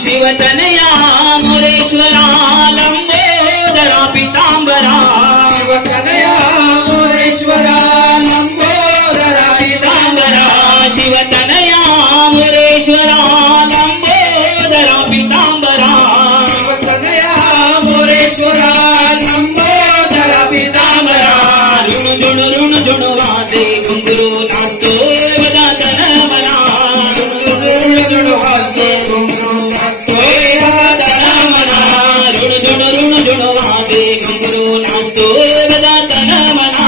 शिवतनया मोरेश्वरा लंबोदरा पीतांबरा शिवतनया मोरेश्वरा लंबोदरा पीतांबरा शिवतनया मोरेश्वरा लंबोदरा पीतांबरा शिवतनया मोरेश्वरा लंबोदरा पीतांबरा ऋण ऋण ऋण ऋण वाजे घुंगरू नाचतो वदातन मला ऋण ऋण वाजे घुंगरू नाचतो वदातन मला ऋण ऋण ऋण ऋण वाजे घुंगरू नाचतो वदातन मला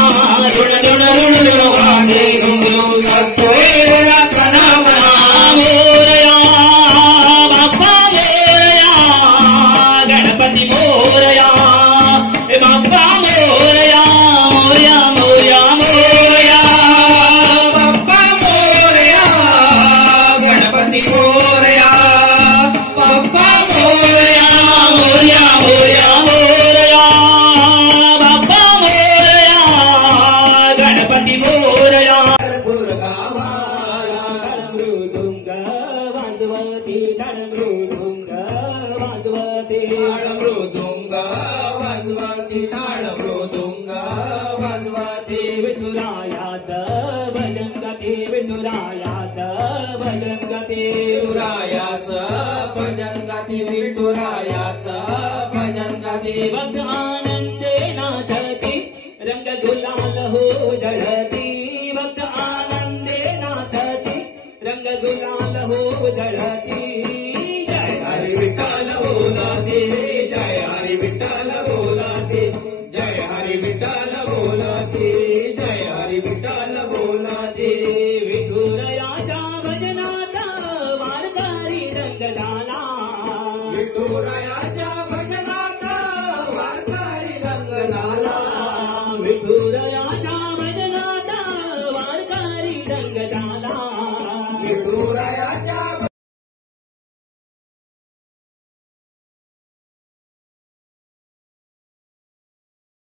ऋण ऋण ऋण वाजे घुंगरू नाचतो वदातन मला मोरया बाप्पा मोरया गणपती मोरया बाप्पा मोरया मोरया मोरया मोरया बाप्पा मोरया गणपती मोरया बाप्पा मोरया मोरया मोरया मोरया बाप्पा मोरया गणपती मोरया मृदुंग वाजवती मृदुंग वाजवती मृदुंग वाजवती टाळ मृदुंग वाजवती विठुरायाचं भजन गती विठुरायाचं भजन गती विठुरायाचं भजन गाती विठुरायाचं भजन गाती भक्त आनंदे नाचती रंग गुलाल हो जळती भक्त आनंदे नाचती रंग गुलाल हो जळती जय हरी विठ्ठल बोलाते जय हरी विठ्ठल बोलाते जय हरी विठ्ठल बोलाते जय हरी विठ्ठल बोलाते विठुरायाच्या भजनाचा वारकरी रंग झाला विठुरायाच्या